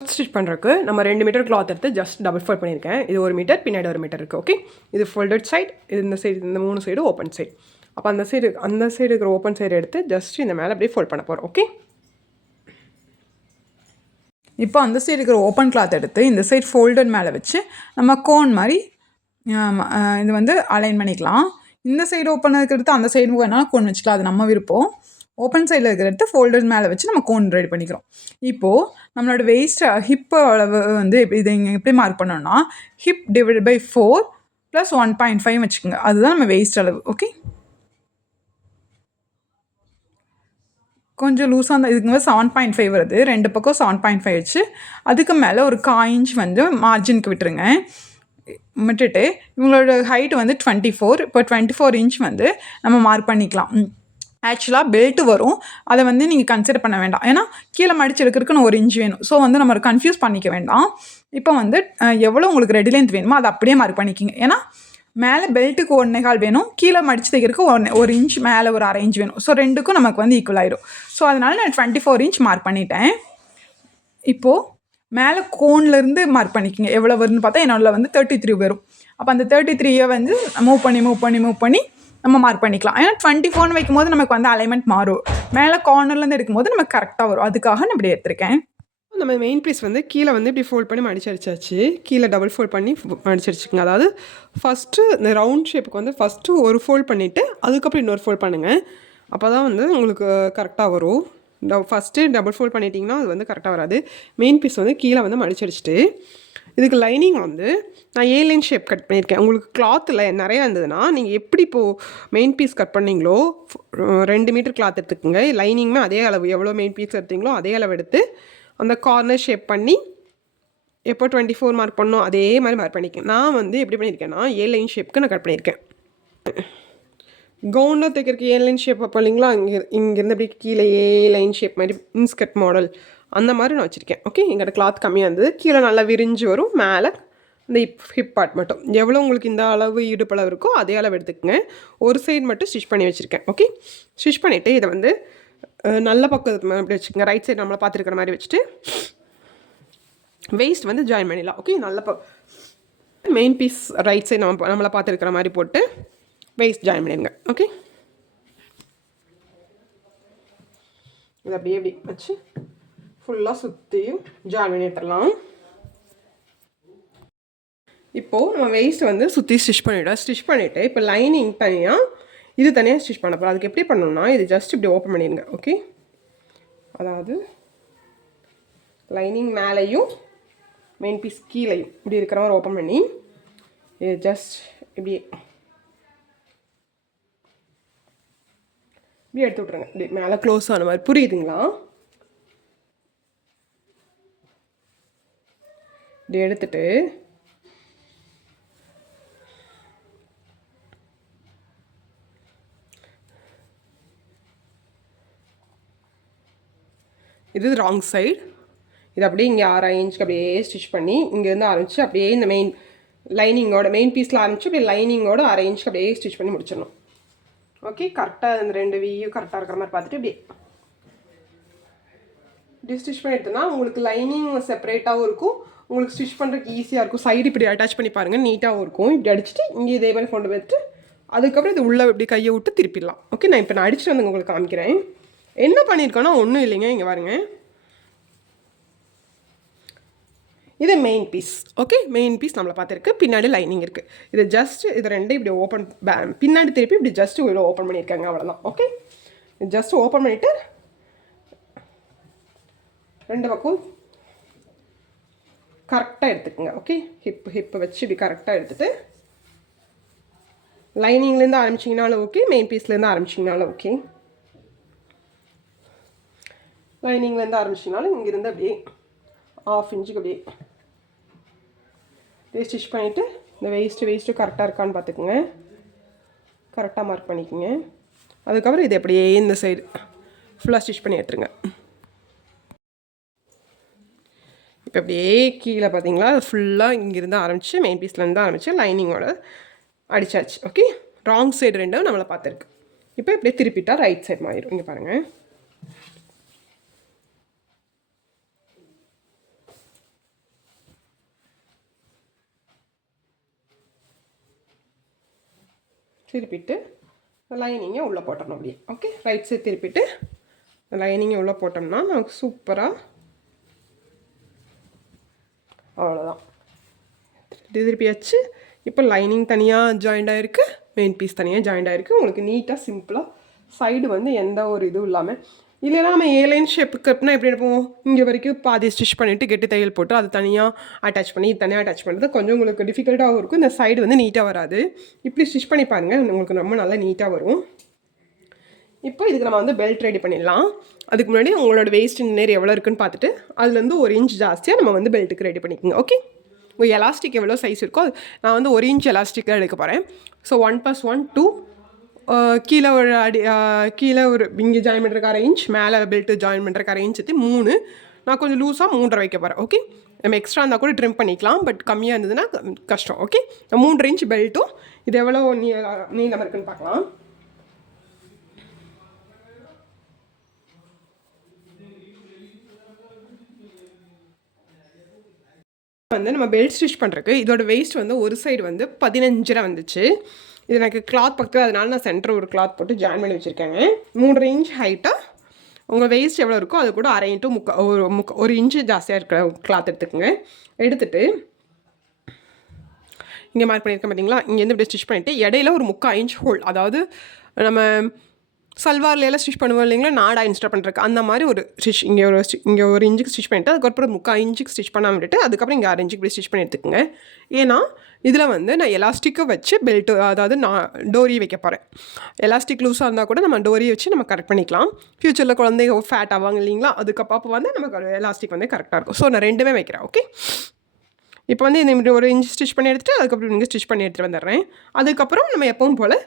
Stitch பண்ணுறதுக்கு நம்ம 2 metre cloth எடுத்து ஜஸ்ட் டபுள் ஃபோல்ட் பண்ணியிருக்கேன். இது 1 மீட்டர், பின்னாடி 1 மீட்டர் இருக்குது. ஓகே, இது ஃபோல்டட் சைட், இது இந்த சைடு, இந்த 3 சைடு ஓப்பன் சைடு. அப்போ அந்த சைடு இருக்கிற ஓப்பன் சைடு எடுத்து ஜஸ்ட் இந்த மேலே அப்படியே ஃபோல்ட் பண்ண போகிறோம். ஓகே, இப்போ அந்த சைடு இருக்கிற ஓப்பன் கிளாத் எடுத்து இந்த சைடு ஃபோல்டட் மேலே வச்சு நம்ம கோன் மாதிரி இது வந்து அலைன் பண்ணிக்கலாம். இந்த சைடு ஓப்பன் இருக்கிறது அந்த சைடு வேணாலும் கோன் வச்சுக்கலாம், அது நம்ம விருப்பம். ஓப்பன் சைடில் இருக்கிற எடுத்து ஃபோல்டர் மேலே வச்சு நம்ம கோன் ரெடி பண்ணிக்கிறோம். இப்போது நம்மளோட வெயிஸ்ட் ஹிப்பு அளவு வந்து இதை இங்கே எப்படி மார்க் பண்ணோம்னா ஹிப் டிவைட் பை 4 + 1.5 வச்சுக்கோங்க, அதுதான் நம்ம வெயிஸ்ட் அளவு. ஓகே, கொஞ்சம் லூஸாக இருந்தால் இதுக்கு மேலே 7.5 வருது, 2 பக்கம் 7.5 வச்சு அதுக்கு மேலே ஒரு 1/4 இன்ச் வந்து மார்ஜினுக்கு விட்டுருங்க. விட்டுட்டு இவங்களோட ஹைட் வந்து 24, இப்போ 24 இன்ச் வந்து நம்ம மார்க் பண்ணிக்கலாம். ஆக்சுவலாக பெல்ட்டு வரும், அதை வந்து நீங்கள் கன்சிடர் பண்ண வேண்டாம், ஏன்னா கீழே மடிச்சு எடுக்கிறதுக்குன்னு 1 இன்ச் வேணும். ஸோ வந்து நம்ம கன்ஃபியூஸ் பண்ணிக்க வேண்டாம். இப்போ வந்து எவ்வளோ உங்களுக்கு ரெடி லென்த் வேணுமோ அதை அப்படியே மார்க் பண்ணிக்கிங்க. ஏன்னா மேலே பெல்ட்டுக்கு 1.25 வேணும், கீழே மடிச்சு தைக்கிறதுக்கு 1 இன்ச், மேலே ஒரு 1/2 இன்ச் வேணும். ஸோ ரெண்டுக்கும் நமக்கு வந்து ஈக்குவல் ஆயிடும். ஸோ அதனால் நான் 24 இன்ச் மார்க் பண்ணிட்டேன். இப்போது மேலே கோன்லேருந்து மார்க் பண்ணிக்கிங்க எவ்வளோ வருதுன்னு பார்த்தா என்னோட வந்து 33 வரும். அப்போ அந்த 33 வந்து மூவ் பண்ணி நம்ம மார்க் பண்ணிக்கலாம். ஏன்னா 24 வைக்கும்போது நமக்கு வந்து அலைன்மெண்ட் மாறும், மேலே கார்னர்லேருந்து எடுக்கும்போது நமக்கு கரெக்டாக வரும். அதுக்காக நான் இப்படி எடுத்திருக்கேன். நம்ம மெயின் பீஸ் வந்து கீழே வந்து இப்படி ஃபோல்ட் பண்ணி மடிச்சடிச்சாச்சு, கீழே டபுள் ஃபோல்ட் பண்ணி மடிச்சடிச்சுக்கோங்க. அதாவது ஃபஸ்ட்டு இந்த ரவுண்ட் ஷேப்புக்கு வந்து ஃபஸ்ட்டு ஒரு ஃபோல்ட் பண்ணிவிட்டு அதுக்கப்புறம் இன்னொரு ஃபோல்ட் பண்ணுங்கள். அப்போ தான் வந்து உங்களுக்கு கரெக்டாக வரும். ஃபஸ்ட்டு டபுள் ஃபோல்ட் பண்ணிட்டீங்கன்னா அது வந்து கரெக்டாக வராது. மெயின் பீஸ் வந்து கீழே வந்து மடிச்சடிச்சிட்டு இதுக்கு லைனிங் வந்து நான் A-லைன் ஷேப் கட் பண்ணியிருக்கேன். உங்களுக்கு கிளாத்தில் நிறையா இருந்ததுன்னா நீங்கள் எப்படி இப்போது மெயின் பீஸ் கட் பண்ணிங்களோ 2 மீட்டர் கிளாத் எடுத்துக்கோங்க. லைனிங்குமே அதே அளவு, எவ்வளோ மெயின் பீஸ் எடுத்தீங்களோ அதே அளவு எடுத்து அந்த கார்னர் ஷேப் பண்ணி எப்போ 24 மார்க் பண்ணோம் அதே மாதிரி மார்க் பண்ணிக்கேன். நான் வந்து எப்படி பண்ணியிருக்கேன்னா A-லைன் ஷேப்புக்கு நான் கட் பண்ணியிருக்கேன். கவுனில் தைக்கிறதுக்கு A-லைன் ஷேப் அப்போ இல்லைங்களா, இங்கேருந்து அப்படி கீழே A-லைன் ஷேப் மாதிரி இன்ஸ்கர்ட் மாடல் அந்த மாதிரி நான் வச்சுருக்கேன். ஓகே, எங்கள்கிட்ட கிளாத் கம்மியாக இருந்தது, கீழே நல்லா விரிஞ்சு வரும், மேலே இந்த ஹிப் பார்ட் மட்டும் எவ்வளோ உங்களுக்கு இந்த அளவு இடுப்பளவு இருக்கோ அதே அளவு எடுத்துக்கோங்க. ஒரு சைடு மட்டும் ஸ்டிச் பண்ணி வச்சுருக்கேன். ஓகே, ஸ்டிச் பண்ணிவிட்டு இதை வந்து நல்ல பக்கத்து அப்படி வச்சுக்கோங்க, ரைட் சைடு நம்மளை பார்த்துருக்கிற மாதிரி வச்சுட்டு வெயிஸ்ட் வந்து ஜாயின் பண்ணிடலாம். ஓகே, நல்ல மெயின் பீஸ் ரைட் சைடு நம்மளை பார்த்துருக்கிற மாதிரி போட்டு வெயிஸ்ட் ஜாயின் பண்ணிடுங்க. ஓகே, இது அப்படியே எப்படி வச்சு ஃபுல்லாக சுற்றியும் ஜாயின் பண்ணிட்டுலாம். இப்போது நம்ம வெயிஸ்ட் வந்து சுற்றி ஸ்டிச் பண்ணிவிட்டு இப்போ லைனிங் தனியாக இது தனியாக ஸ்டிச் பண்ண போகிறோம். அதுக்கு எப்படி பண்ணணும்னா இது ஜஸ்ட் இப்படி ஓப்பன் பண்ணிடுங்க. ஓகே, அதாவது லைனிங் மேலேயும் மெயின் பீஸ் கீழேயும் இப்படி இருக்கிற மாதிரி ஓப்பன் பண்ணி இது ஜஸ்ட் இப்படி எடுத்து விட்ருங்க. இப்படி மேலே க்ளோஸ் ஆன மாதிரி, புரியுதுங்களா? இப்படி எடுத்துட்டு இது ராங் சைடு, இது அப்படியே இங்கே 6 இன்ச்சுக்கு அப்படியே ஸ்டிச் பண்ணி இங்கேருந்து ஆரம்பித்து அப்படியே இந்த மெயின் லைனிங்கோட மெயின் பீஸில் ஆரம்பித்து அப்படியே லைனிங்கோட 1/2 இன்ச்சுக்கு அப்படியே ஸ்டிச் பண்ணி முடிச்சிடணும். ஓகே, கரெக்டாக இந்த 2 வீயும் கரெக்டாக இருக்கிற மாதிரி பார்த்துட்டு இப்படி ஸ்டிச் பண்ணி எடுத்தோன்னா உங்களுக்கு லைனிங் செப்பரேட்டாகவும் இருக்கும், உங்களுக்கு ஸ்டிச் பண்ணுறதுக்கு ஈஸியாக இருக்கும். சைடு இப்படி அட்டாச் பண்ணி பாருங்கள், நீட்டாகவும் இருக்கும். இப்படி அடிச்சுட்டு இங்கே இதே மாதிரி கொண்டு போய்ட்டு அதுக்கப்புறம் இது உள்ளே இப்படி கையை விட்டு திருப்பிடலாம். ஓகே, நான் இப்போ நான் அடிச்சுட்டு வந்து உங்களுக்கு காமிக்கிறேன். என்ன பண்ணியிருக்கோன்னா ஒன்றும் இல்லைங்க, இங்கே பாருங்க, இது main piece. Okay, main piece நம்மளை பார்த்துருக்கு, பின்னாடி லைனிங் இருக்குது. இது ஜஸ்ட் இது ரெண்டும் இப்படி ஓப்பன் பின்னாடி திருப்பி இப்படி ஜஸ்ட் இவ்வளோ ஓப்பன் பண்ணியிருக்காங்க, அவ்வளோதான். ஓகே, ஜஸ்ட் ஓப்பன் பண்ணிவிட்டு 2 பக்கம் கரெக்டாக எடுத்துக்கோங்க. ஓகே, ஹிப்பு வச்சு இப்படி கரெக்டாக எடுத்துகிட்டு லைனிங்லேருந்து ஆரம்பிச்சிங்கனாலும் ஓகே, மெயின் பீஸ்லேருந்து ஆரம்பிச்சிங்கனாலும் ஓகே. லைனிங்லேருந்து ஆரம்பிச்சிங்கனாலும் இங்கேருந்து அப்படியே 1/2 இன்ச்சுக்கு அப்படியே ஸ்டிச் பண்ணிவிட்டு இந்த வெயிஸ்ட்டு கரெக்டாக இருக்கான்னு பார்த்துக்குங்க, கரெக்டாக மார்க் பண்ணிக்கோங்க. அதுக்கப்புறம் இது அப்படியே இந்த சைடு ஃபுல்லாக ஸ்டிச் பண்ணி எடுத்துருங்க. இப்போ அப்படியே கீழே பார்த்தீங்களா, அது ஃபுல்லாக இங்கேருந்து ஆரம்பித்து மெயின் பீஸ்லேருந்து ஆரம்பித்து லைனிங்கோட அடித்தாச்சு. ஓகே, ராங் சைடு ரெண்டும் நம்மளை பார்த்துருக்கு. இப்போ இப்படியே திருப்பிட்டால் ரைட் சைடு மாறிடும். இங்கே பாருங்கள், திருப்பிட்டு லைனிங்கை உள்ளே போட்டுறணும் அப்படியே. ஓகே, ரைட் சைடு திருப்பிட்டு லைனிங்கை உள்ளே போட்டோம்னா நமக்கு சூப்பராக அவ்வளோதான் திருப்பியாச்சு. இப்போ லைனிங் தனியாக ஜாயிண்ட் ஆகிருக்கு, மெயின் பீஸ் தனியாக ஜாயிண்ட் ஆகிருக்கு. உங்களுக்கு நீட்டாக சிம்பிளாக சைடு வந்து எந்த ஒரு இதுவும் இல்லாமல். இல்லைனா நம்ம ஏலைன் ஷேப்புக்கு அப்படின்னா எப்படி எடுப்போம், இங்கே வரைக்கும் பாதி ஸ்டிச் பண்ணிவிட்டு கெட்டி தையல் போட்டு அது தனியாக அட்டாச் பண்ணி இது தனியாக அட்டாச் பண்ணுறது கொஞ்சம் உங்களுக்கு டிஃபிகல்ட்டாகவும் இருக்கும். இந்த சைடு வந்து நீட்டாக வராது. இப்படி ஸ்டிச் பண்ணி பாருங்கள், உங்களுக்கு ரொம்ப நல்லா நீட்டாக வரும். இப்போ இதுக்கு நம்ம வந்து பெல்ட் ரெடி பண்ணிடலாம். அதுக்கு முன்னாடி உங்களோட வேஸ்ட் நேர் எவ்வளோ இருக்குன்னு பார்த்துட்டு அதுலேருந்து 1 இன்ச் ஜாஸ்தியாக நம்ம வந்து பெல்ட்டுக்கு ரெடி பண்ணிக்கோங்க. ஓகே, உங்கள் எலாஸ்டிக் எவ்வளோ சைஸ் இருக்கோ நான் வந்து 1 இன்ச் எலாஸ்டிக் தான் எடுக்க போகிறேன். ஸோ 1 + 1 2, கீழே ஒரு கீழே ஒரு இங்கே ஜாயின் பண்ணுறக்கு 1/2 இன்ச், மேலே பெல்ட்டு ஜாயின் பண்ணுறக்கு 1/2 இன்ச் 3. நான் கொஞ்சம் லூஸாக 3.5 வைக்க போகிறேன். ஓகே, நம்ம எக்ஸ்ட்ரா இருந்தால் கூட ட்ரிம் பண்ணிக்கலாம், பட் கம்மியாக இருந்ததுன்னா கஷ்டம். ஓகே, 3.5 இன்ச் பெல்ட்டும் இது எவ்வளோ நீளம் இருக்குன்னு பார்க்கலாம். வந்து நம்ம பெல்ட் ஸ்டிச் பண்ணுறதுக்கு இதோட வெயிஸ்ட் வந்து ஒரு சைடு வந்து 15 வந்துச்சு. இது எனக்கு கிளாத் பக்கத்தில், அதனால நான் சென்டர் ஒரு கிளாத் போட்டு ஜாயின் பண்ணி வச்சுருக்கேங்க. 3.5 இன்ச் ஹைட்டாக உங்கள் வெயிஸ்ட் எவ்வளோ இருக்கோ அது கூட 1/2 to 1 இன்ச்சு ஜாஸ்தியாக இருக்கிற கிளாத் எடுத்துக்கோங்க. எடுத்துகிட்டு இங்கே மார்க் பண்ணியிருக்கேன் பார்த்தீங்களா, இங்கேருந்து இப்படி ஸ்டிச் பண்ணிவிட்டு இடையில ஒரு 3/4 இன்ச் ஹோல், அதாவது நம்ம சல்வார்லையெல்லாம் ஸ்டிச் பண்ணுவோம் இல்லைங்களா, நாடா இன்ஸ்டால் பண்ணுறதுக்கு அந்த மாதிரி ஒரு ஸ்டிச் இங்கே ஒரு இன்ச்சுக்கு ஸ்டிச் பண்ணிவிட்டு அதுக்கப்புறம் 3/4 இன்ச்சுக்கு ஸ்டிச் பண்ணாமல் விட்டுட்டு அதுக்கப்புறம் இங்கே 1/2 இன்ச்சுக்கு இப்படி ஸ்டிச் பண்ணி எடுத்துக்கோங்க. ஏன்னா இதில் வந்து நான் எலாஸ்டிக்கை வச்சு பெல்ட்டு, அதாவது நான் டோரி வைக்க போகிறேன். எலாஸ்டிக் லூஸாக இருந்தால் கூட நம்ம டோரியை வச்சு நம்ம கரெக்ட் பண்ணிக்கலாம். ஃப்யூச்சரில் குழந்தைங்க ஃபேட் ஆவாங்க இல்லைங்களா, அதுக்கப்போ வந்து நமக்கு எலாஸ்டிக் வந்து கரெக்டாக இருக்கும். ஸோ நான் 2மே வைக்கிறேன். ஓகே, இப்போ வந்து இந்த 1 இன்ச் ஸ்டிச் பண்ணி எடுத்துகிட்டு அதுக்கப்புறம் நீங்கள் ஸ்டிச் பண்ணி எடுத்துகிட்டு வந்துடுறேன். அதுக்கப்புறம் நம்ம எப்பவும் போல்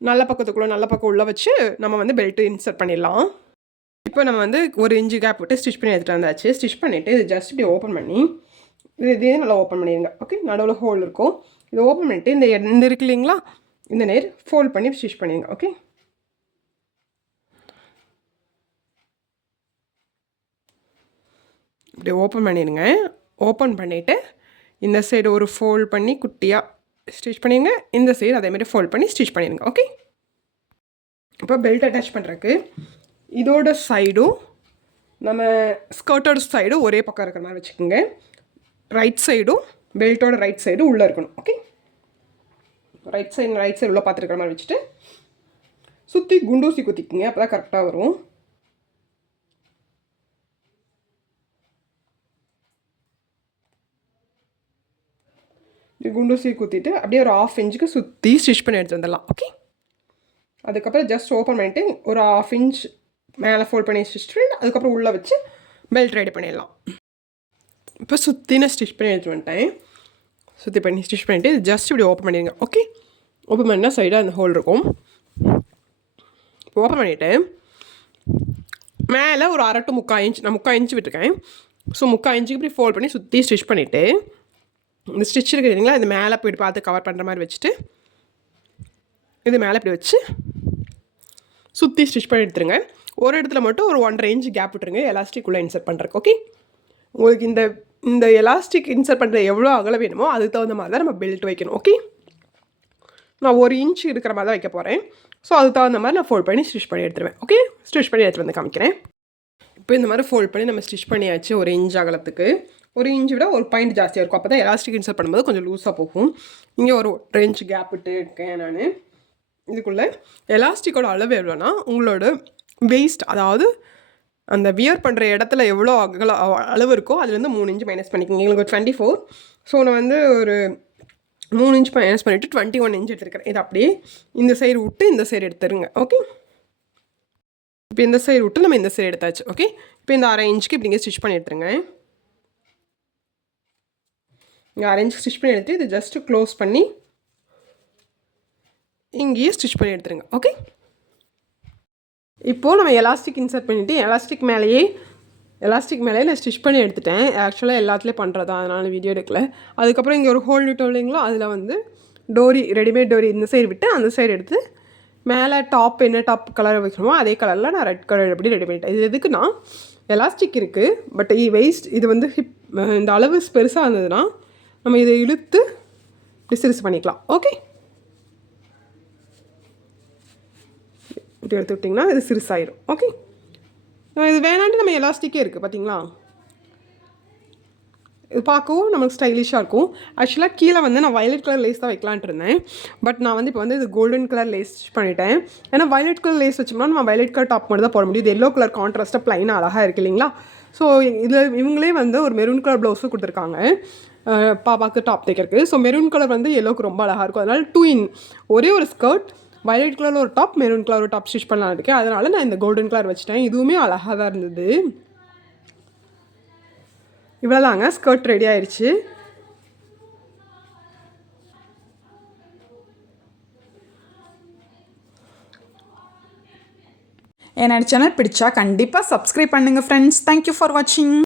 நல்ல பக்கம் உள்ளே வச்சு நம்ம வந்து பெல்ட்டு இன்சர்ட் பண்ணிடலாம். இப்போ நம்ம வந்து 1 இன்ச்சு கேப் விட்டு ஸ்டிச் பண்ணி எடுத்துகிட்டு வந்தாச்சு. ஸ்டிச் பண்ணிவிட்டு இது ஜஸ்ட் இப்படி ஓப்பன் பண்ணி இதே நல்லா ஓப்பன் பண்ணிடுங்க. ஓகே, நடுவில் ஹோல் இருக்கும், இது ஓப்பன் பண்ணிவிட்டு இந்த இருக்கு இல்லைங்களா, இந்த நேர் ஃபோல்ட் பண்ணி ஸ்டிச் பண்ணிடுங்க. ஓகே, இப்படி ஓப்பன் பண்ணிடுங்க. ஓப்பன் பண்ணிவிட்டு இந்த சைடு ஒரு ஃபோல்ட் பண்ணி குட்டியாக ஸ்டிச் பண்ணிடுங்க, இந்த சைடு அதேமாதிரி ஃபோல்ட் பண்ணி ஸ்டிச் பண்ணிடுங்க. ஓகே, இப்போ பெல்ட் அட்டாச் பண்ணுறதுக்கு இதோட சைடும் நம்ம ஸ்கர்ட்டோட சைடும் ஒரே பக்கம் இருக்கிற மாதிரி வச்சுக்கோங்க. ரைட் சைடும் பெல்ட்டோட ரைட் சைடும் உள்ளே இருக்கணும். ஓகே, ரைட் சைடு உள்ளே பார்த்துருக்கிற மாதிரி வச்சுட்டு சுற்றி குண்டூசி குத்திக்குங்க, அப்போ தான் கரெக்டாக வரும். குண்டூசி குத்திட்டு அப்படியே ஒரு 1/2 இன்ச்சுக்கு சுற்றி ஸ்டிச் பண்ணி எடுத்து வந்துடலாம். ஓகே, அதுக்கப்புறம் ஜஸ்ட் ஓப்பன் பண்ணிவிட்டு ஒரு 1/2 இன்ச் மேலே ஃபோல்ட் பண்ணி ஸ்டிச் பண்ணி அதுக்கப்புறம் உள்ளே வச்சு பெல்ட் ரெடி பண்ணிடலாம். இப்போ சுற்றி நான் ஸ்டிச் பண்ணி எடுத்து வந்துட்டேன். சுற்றி பண்ணி ஸ்டிச் பண்ணிவிட்டு இது ஜஸ்ட் இப்படி ஓப்பன் பண்ணிடுங்க. ஓகே, ஓப்பன் பண்ணால் சைடாக அந்த ஹோல் இருக்கும். இப்போ ஓப்பன் பண்ணிவிட்டு மேலே ஒரு 1/2 to 3/4 இன்ச், நான் 3/4 இன்ச் விட்டுருக்கேன். ஸோ 3/4 இன்ச்சுக்கு இப்படி ஃபோல்ட் பண்ணி சுற்றி ஸ்டிச் பண்ணிவிட்டு இந்த ஸ்டிச் இருக்குதுங்களா, இது மேலே போய்ட்டு பார்த்து கவர் பண்ணுற மாதிரி வச்சுட்டு இது மேலே இப்படி வச்சு சுற்றி ஸ்டிச் பண்ணி எடுத்துருங்க. ஒரு இடத்துல மட்டும் ஒரு 1.5 இன்ச் கேப் விட்டுருங்க எலாஸ்டிக் உள்ளே இன்சர்ட் பண்ணுறக்கு. ஓகே, உங்களுக்கு இந்த எலாஸ்டிக் இன்சர்ட் பண்ணுற எவ்வளோ அகல வேணுமோ அதுக்கு தகுந்த மாதிரி தான் நம்ம பெல்ட் வைக்கணும். ஓகே, நான் 1 இன்ச் இருக்கிற மாதிரி தான் வைக்க போகிறேன். ஸோ அதுக்கு தகுந்த மாதிரி நான் ஃபோல்ட் பண்ணி ஸ்டிச் பண்ணி எடுத்துருவேன். ஓகே, ஸ்டிச் பண்ணி எடுத்துகிட்டு வந்து காமிக்கிறேன். இப்போ இந்த மாதிரி ஃபோல்ட் பண்ணி நம்ம ஸ்டிச் பண்ணியாச்சு. 1 இன்ச் அகலத்துக்கு 1 இன்ச் விட ஒரு பாயிண்ட் ஜாஸ்தியாக இருக்கும், அப்போ தான் எலாஸ்டிக் இன்சர்ட் பண்ணும்போது கொஞ்சம் லூஸாக போகும். இங்கே ஒரு 1 இன்ச் கேப் விட்டு இருக்கேன் நான். இதுக்குள்ளே எலாஸ்டிக்கோட அளவு எவ்வளோனா உங்களோட வெயிஸ்ட், அதாவது அந்த வியர் பண்ணுற இடத்துல எவ்வளோ அளவு இருக்கோ அதுலேருந்து 3 இன்ச் மைனஸ் பண்ணிக்கோங்க. எங்களுக்கு 24, ஸோ நான் வந்து ஒரு 3 இன்ச் மைனஸ் பண்ணிவிட்டு 21 இன்ச் எடுத்துருக்கிறேன். இது அப்படியே இந்த சைடு விட்டு இந்த சைடு எடுத்துருங்க. ஓகே, இப்போ இந்த சைடு விட்டு நம்ம இந்த சைடு எடுத்தாச்சு. ஓகே, இப்போ இந்த 1/2 இன்ச்சுக்கு இப்படிங்க ஸ்டிச் பண்ணி எடுத்துருங்க. இங்கே 1/2 இன்ச் ஸ்டிச் பண்ணி எடுத்து இது ஜஸ்ட்டு க்ளோஸ் பண்ணி இங்கேயே ஸ்டிச் பண்ணி எடுத்துருங்க. ஓகே, இப்போது நம்ம எலாஸ்டிக் இன்சர்ட் பண்ணிவிட்டு எலாஸ்டிக் மேலேயே நான் ஸ்டிச் பண்ணி எடுத்துட்டேன். ஆக்சுவலாக எல்லாத்துலேயும் பண்ணுறதா, அதனால் வீடியோ எடுக்கல. அதுக்கப்புறம் இங்கே ஒரு ஹோல் விட்டோம் இல்லைங்களா, அதில் வந்து டோரி, ரெடிமேட் டோரி இந்த சைடு விட்டு அந்த சைடு எடுத்து மேலே டாப் என்ன டாப் கலர் வைக்கணுமோ அதே கலரில் நான் ரெட் கலர் எப்படி ரெடி பண்ணிட்டேன். இது எதுக்குன்னா எலாஸ்டிக் இருக்குது, பட் வெயிஸ்ட் இது வந்து இந்த அளவு பெருசாக இருந்ததுன்னா நம்ம இதை இழுத்து இப்படி சிறுசு பண்ணிக்கலாம். ஓகே, இப்படி எடுத்து விட்டிங்கன்னா இது சிறுசாயிரும். ஓகே, இது வேணான்ட்டு நம்ம எலாஸ்டிக்கே இருக்குது பார்த்தீங்களா. இது பார்க்கவும் நமக்கு ஸ்டைலிஷாக இருக்கும். ஆக்சுவலாக கீழே வந்து நான் வயலட் கலர் லேஸ் தான் வைக்கலான்ட்டு இருந்தேன். பட் நான் வந்து இப்போ வந்து இது கோல்டன் கலர் லேஸ் பண்ணிட்டேன். ஏன்னா வயலட் கலர் லேஸ் வச்சோம்னா நம்ம வயலட் கலர் டாப் மட்டும் தான் போட முடியும். இது எல்லோ கலர் கான்ட்ராஸ்ட்டாக ப்ளைனாக அழகாக இருக்குது இல்லைங்களா. ஸோ இதில் இவங்களே வந்து ஒரு மெரூன் கலர் ப்ளவுஸும் கொடுத்துருக்காங்க பாப்பாவுக்கு டாப் தைக்கிறதுக்கு. ஸோ மெரூன் கலர் வந்து எல்லோக்கு ரொம்ப அழகாக இருக்கும். அதனால் 2 in ஒரே ஒரு ஸ்கர்ட், வயலட் கலரில் ஒரு டாப், மெரூன் கலர் ஒரு டாப் ஸ்டிச் பண்ணலான்னு இருக்கேன். அதனால் நான் இந்த கோல்டன் கலர் வச்சுட்டேன். இதுவுமே அழகாக தான் இருந்தது. இவ்வளோதாங்க, ஸ்கர்ட் ரெடி ஆயிடுச்சு. என்னோட சேனல் பிடிச்சா கண்டிப்பாக சப்ஸ்கிரைப் பண்ணுங்கள் ஃப்ரெண்ட்ஸ். தேங்க்யூ ஃபார் வாட்சிங்.